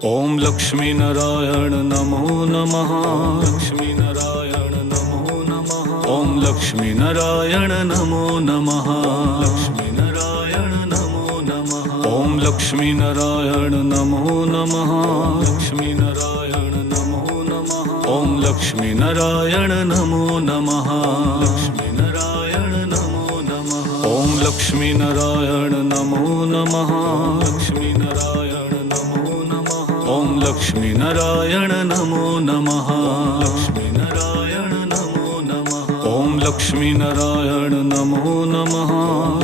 ओम लक्ष्मी नारायण नमो नमः। लक्ष्मी नारायण नमो नमः। ओम लक्ष्मी नारायण नमो नमः। लक्ष्मी नारायण नमो नमः। ओम लक्ष्मी नारायण नमो नमः। लक्ष्मी नारायण नमो नमः। ओम लक्ष्मी नारायण नमो नमः। लक्ष्मी नारायण नमो नमः। ओम लक्ष्मी नारायण नमो नमः। लक्ष्मी नारायण नमो नमः। ओम लक्ष्मी नारायण नमो नमः। लक्ष्मी नारायण नमो नमः। ओम लक्ष्मी नारायण नमो नमः।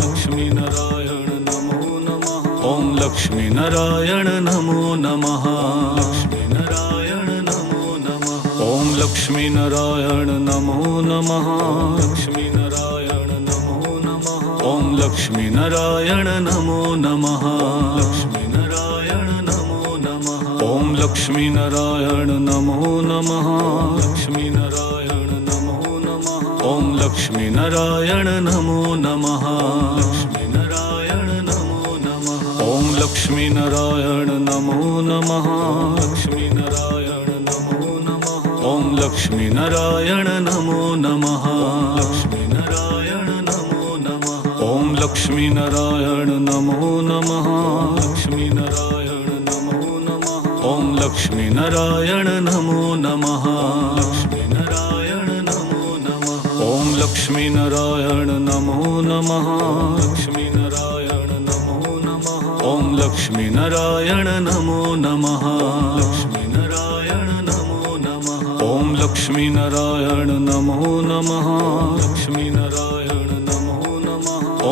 लक्ष्मी नारायण नमो नमः। ओम लक्ष्मी नारायण नमो नमः। लक्ष्मी नारायण नमो नमः। ओम लक्ष्मी नारायण नमो नमः। लक्ष्मी नारायण नमो नमः। ओम लक्ष्मी नारायण नमो नमः। लक्ष्मी नारायण नमो नमः। ओम लक्ष्मी नारायण नमो नमः। लक्ष्मी नारायण नमो नमः। ओम लक्ष्मी नारायण नमो नमः। लक्ष्मी नारायण नमो नमः। ओम लक्ष्मी नारायण नमो नमः। लक्ष्मी नारायण नमो नमः। ओम लक्ष्मी नारायण नमो नमः। लक्ष्मी नारायण नमो नमः। ओम लक्ष्मी नारायण नमो नमः। लक्ष्मी नारायण नमो नमः। ओम लक्ष्मी नारायण नमो नमः। लक्ष्मी नारायण नमो नमः। ओम लक्ष्मी नारायण नमो नमः। लक्ष्मी नारायण नमो नमः। ओम लक्ष्मी नारायण नमो नमः। लक्ष्मी नारायण नमो नमः। ओम लक्ष्मी नारायण नमो नमः। लक्ष्मी नारायण नमो नमः।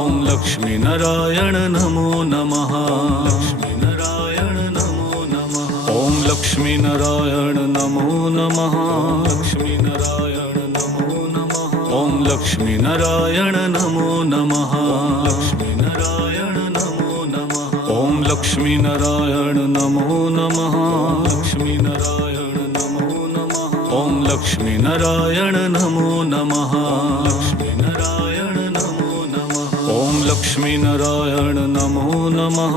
ओम लक्ष्मी नारायण नमो नमः। लक्ष्मी नारायण नमो नमः। ओम लक्ष्मी नारायण नमो नमः। लक्ष्मी नारायण नमो नमः। ओम लक्ष्मी नारायण नमो नमः। लक्ष्मी नारायण नमो नमः। ओम लक्ष्मी नारायण नमो नमः। लक्ष्मी नारायण नमो नमः। ओम लक्ष्मी नारायण नमो नमः। लक्ष्मी नारायण नमो नमः। ओम लक्ष्मी नारायण नमो नमः।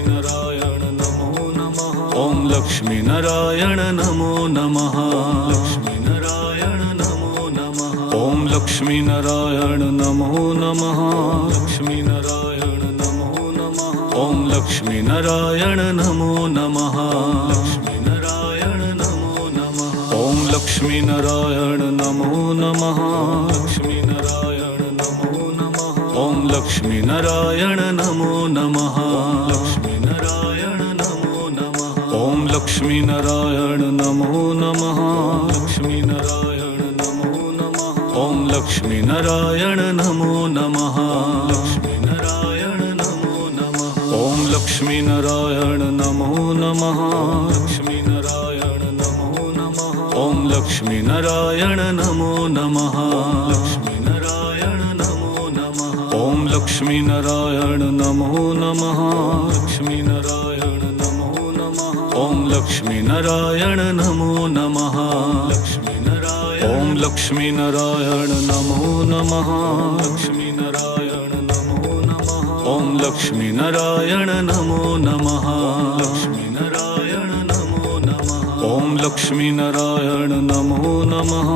लक्ष्मी नारायण नमो नमः। ओम लक्ष्मी नारायण नमो नमः। लक्ष्मी नारायण नमो नमः। ओम लक्ष्मी नारायण नमो नमः। लक्ष्मी नारायण नमो नमः। ओम लक्ष्मी नारायण नमो नमः। लक्ष्मी नारायण नमो नमः। ओम लक्ष्मी नारायण नमो नमः। लक्ष्मी नारायण नमो नमः। ओम लक्ष्मी नारायण नमो नमः। लक्ष्मी नारायण नमो नमः। ओम लक्ष्मी नारायण नमो नमः। लक्ष्मी नारायण नमो नमः। ओम लक्ष्मी नारायण नमो नमः। लक्ष्मी नारायण नमो नमः। ओम लक्ष्मी नारायण नमो नमः। लक्ष्मी नारायण नमो नमः। ओम लक्ष्मी नारायण नमो नमः। लक्ष्मी नारायण नमो नमः। ओम लक्ष्मी नारायण नमो नमः। लक्ष्मी नारायण नमो नमः। ओम लक्ष्मी नारायण नमो नमः। लक्ष्मी नारायण। ओम लक्ष्मी नारायण नमो नमः। लक्ष्मी नारायण नमो नमः। ओम लक्ष्मी नारायण नमो नमः। लक्ष्मी नारायण नमो नमः। ओम लक्ष्मी नारायण नमो नमः।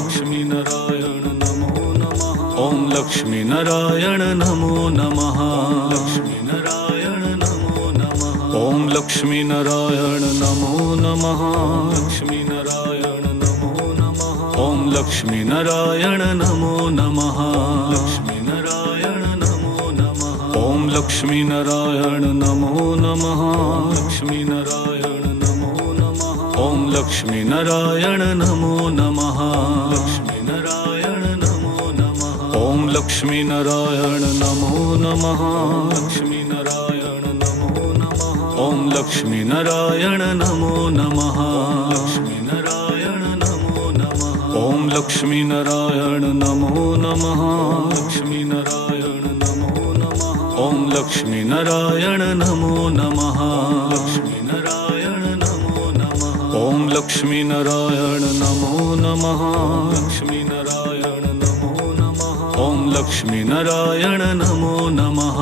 लक्ष्मी नारायण नमो नमः। ओम लक्ष्मी नारायण नमो नमः। लक्ष्मी नारायण नमो नमः। ओम लक्ष्मी नारायण नमो नमः। लक्ष्मी नारायण नमो नमः। ओम लक्ष्मी नारायण नमो नमः। लक्ष्मी नारायण नमो नमः। ओम लक्ष्मी नारायण नमो नमः। लक्ष्मी नारायण नमो नमः। ओम लक्ष्मी नारायण नमो नमः। लक्ष्मी नारायण नमो नमः। ओम लक्ष्मी नारायण नमो नमः। लक्ष्मी नारायण नमो नमः। ओम लक्ष्मी नारायण नमो नमः। लक्ष्मी नारायण नमो नमः। ओम लक्ष्मी नारायण नमो नमः। लक्ष्मी नारायण नमो नमः। ओम लक्ष्मी नारायण नमो नमः। लक्ष्मी नारायण नमो नमः। ओम लक्ष्मी नारायण नमो नमः। लक्ष्मी नारायण नमो नमः। ओम लक्ष्मी नारायण नमो नमः।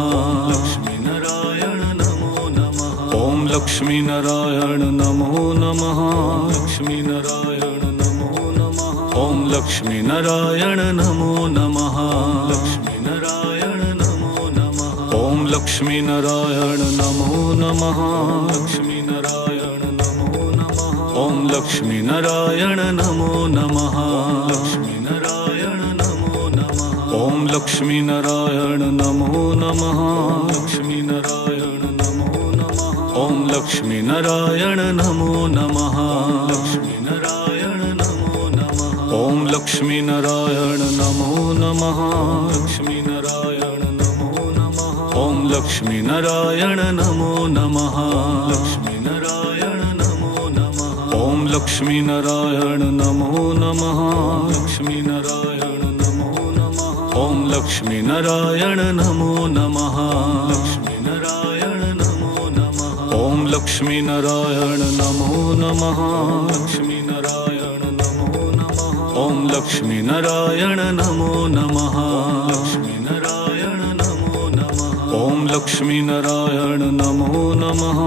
लक्ष्मी नारायण नमो नमः। ओम लक्ष्मी नारायण नमो नमः लक्ष्मी नारायण नमो नमः ओम लक्ष्मी नारायण नमो नमः लक्ष्मी नारायण नमो नमः ओम लक्ष्मी नारायण नमो नमः लक्ष्मी नारायण नमो नमः ओम लक्ष्मी नारायण नमो नमः लक्ष्मी नारायण नमो नमः ओम लक्ष्मी नारायण नमो नमः लक्ष्मी नारायण नमो नमः ओम लक्ष्मी नारायण नमो नमः लक्ष्मी नारायण नमो नमः ओम लक्ष्मी नारायण नमो नमः लक्ष्मी नारायण नमो नमः ओम लक्ष्मी नारायण नमो नमः लक्ष्मी नारायण नमो नमः ओम लक्ष्मी नारायण नमो नमः लक्ष्मी नारायण नमो नमः ओम लक्ष्मी नारायण नमो नमः लक्ष्मी नारायण नमो नमः ओम लक्ष्मी नारायण नमो नमः लक्ष्मी नारायण नमो नमः ओम लक्ष्मी नारायण नमो नमः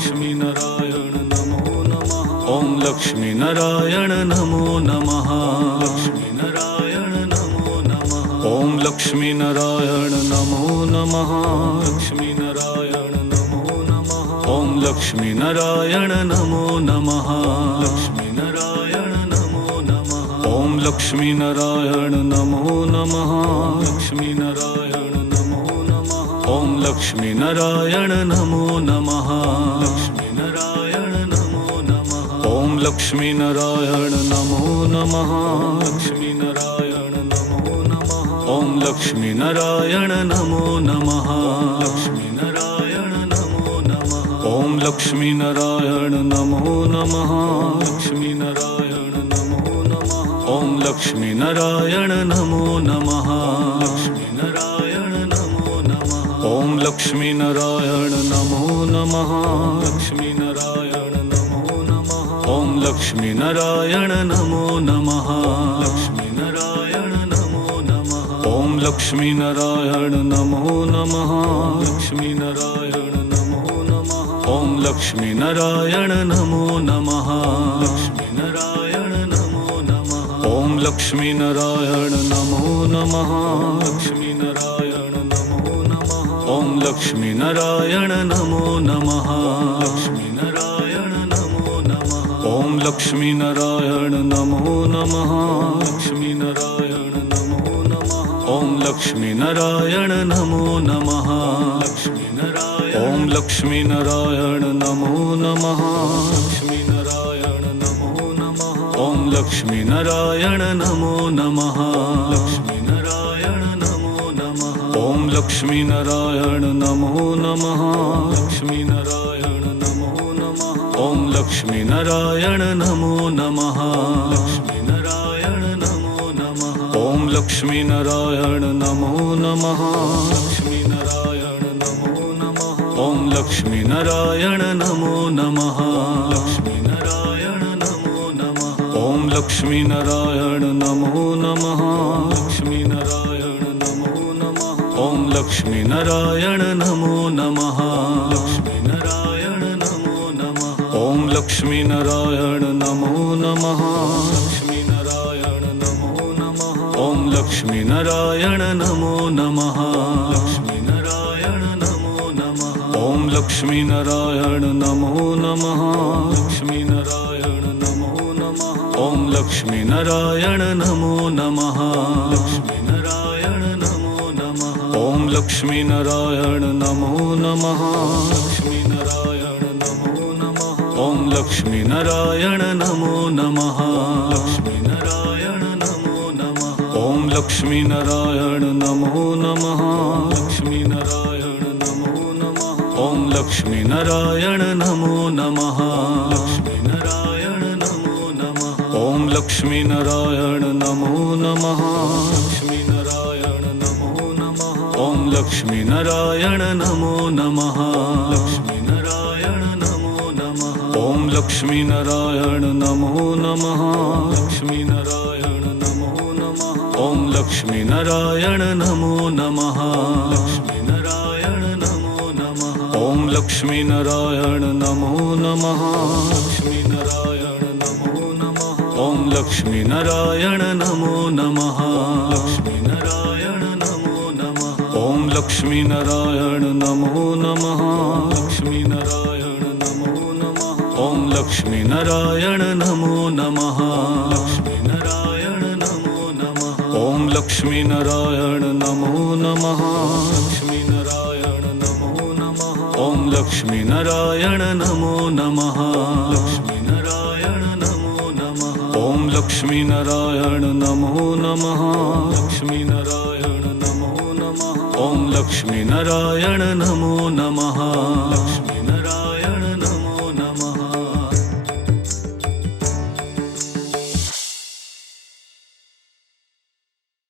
लक्ष्मी नारायण नमो नमः ओम लक्ष्मी नारायण नमो नमः लक्ष्मी नारायण नमो नमः ओम लक्ष्मी नारायण नमो नमः लक्ष्मी नारायण नमो नमः ओम लक्ष्मी नारायण नमो नमः लक्ष्मी नारायण नमो नमः ओम लक्ष्मी नारायण नमो नमः लक्ष्मी नारायण नमो नमः ओम लक्ष्मी नारायण नमो नमः लक्ष्मी नारायण नमो नमः ओम लक्ष्मी नारायण नमो नमः लक्ष्मी नारायण नमो नमः ओम लक्ष्मी नारायण नमो नमः लक्ष्मी नारायण नमो नमः ओम लक्ष्मी नारायण नमो नमः लक्ष्मी नारायण नमो नमः ओम लक्ष्मी नारायण नमो नमः लक्ष्मी नारायण नमो नमः ओम लक्ष्मी नारायण नमो नमः लक्ष्मी नारायण नमो नमः ओम लक्ष्मी नारायण नमो नमः लक्ष्मी नारायण नमो नमः ओम लक्ष्मी नारायण नमो नमः लक्ष्मी नारायण नमो नमः ओम लक्ष्मी नारायण नमो नमः लक्ष्मी नारायण नमो नमः ओम लक्ष्मी नारायण नमो नमः लक्ष्मी नारायण नमो नमः ओम लक्ष्मी नारायण नमो नमः लक्ष्मी नारायण नमो नमः ओम लक्ष्मी नारायण नमो नमः लक्ष्मी नारायण नमो नमः ओम लक्ष्मी नारायण नमो नमः लक्ष्मी नारायण नमो नमः ओम लक्ष्मी नारायण नमो नमः लक्ष्मी नारायण ओम लक्ष्मी नारायण नमो नमः लक्ष्मी नारायण नमो नमः ओम लक्ष्मी नारायण नमो नमः लक्ष्मी नारायण नमो नमः ओम लक्ष्मी नारायण नमो नमः लक्ष्मी नारायण नमो नमः ओम लक्ष्मी नारायण नमो नमः लक्ष्मी नारायण नमो नमः ओम लक्ष्मी नारायण नमो नमः लक्ष्मी नारायण नमो नमः ओम लक्ष्मी नारायण नमो नमः लक्ष्मी नारायण नमो नमः ओम लक्ष्मी नारायण नमो नमः लक्ष्मी नारायण नमो नमः ओम लक्ष्मी नारायण नमो नमः लक्ष्मी नारायण नमो नमः ओम लक्ष्मी नारायण नमो नमः लक्ष्मी नारायण नमो नमः ओम लक्ष्मी नारायण नमो नमः लक्ष्मी नारायण नमो नमः ओम लक्ष्मी नारायण नमो नमः लक्ष्मी नारायण नमो नमः ओम लक्ष्मी नारायण नमो नमः लक्ष्मी नारायण नमो नमः ओम लक्ष्मी नारायण नमो नमः लक्ष्मी नारायण नमो नमः ओम लक्ष्मी नारायण नमो नमः लक्ष्मी नारायण नमो नमः ओम लक्ष्मी नारायण नमो नमः लक्ष्मी नारायण नमो नमः ओम लक्ष्मी नारायण नमो नमः लक्ष्मी नारायण नमो नमः ओम लक्ष्मी नारायण नमो नमः लक्ष्मी नारायण नमो नमः ओम लक्ष्मी नारायण नमो नमः लक्ष्मी नारायण नमो नमः ओम लक्ष्मी नारायण नमो नमः लक्ष्मी नारायण नमो नमः ओम लक्ष्मी नारायण नमो नमः लक्ष्मी नारायण नमो नमः ओम लक्ष्मी नारायण नमो नमः लक्ष्मी नारायण नमो नमः ओम लक्ष्मी नारायण नमो नमः लक्ष्मी नारायण नमो नमः ओम लक्ष्मी नारायण नमो नमः लक्ष्मी नारायण नमो नमः ओम लक्ष्मी नारायण नमो नमः लक्ष्मी नारायण नमो नमः ओम लक्ष्मी नारायण नमो नमः लक्ष्मी नारायण नमो नमः ओम लक्ष्मी नारायण नमो नमः लक्ष्मी नारायण नमो नमः ओम लक्ष्मी नारायण नमो नमः लक्ष्मी नारायण नमो नमः ओम लक्ष्मी नारायण नमो नमः लक्ष्मी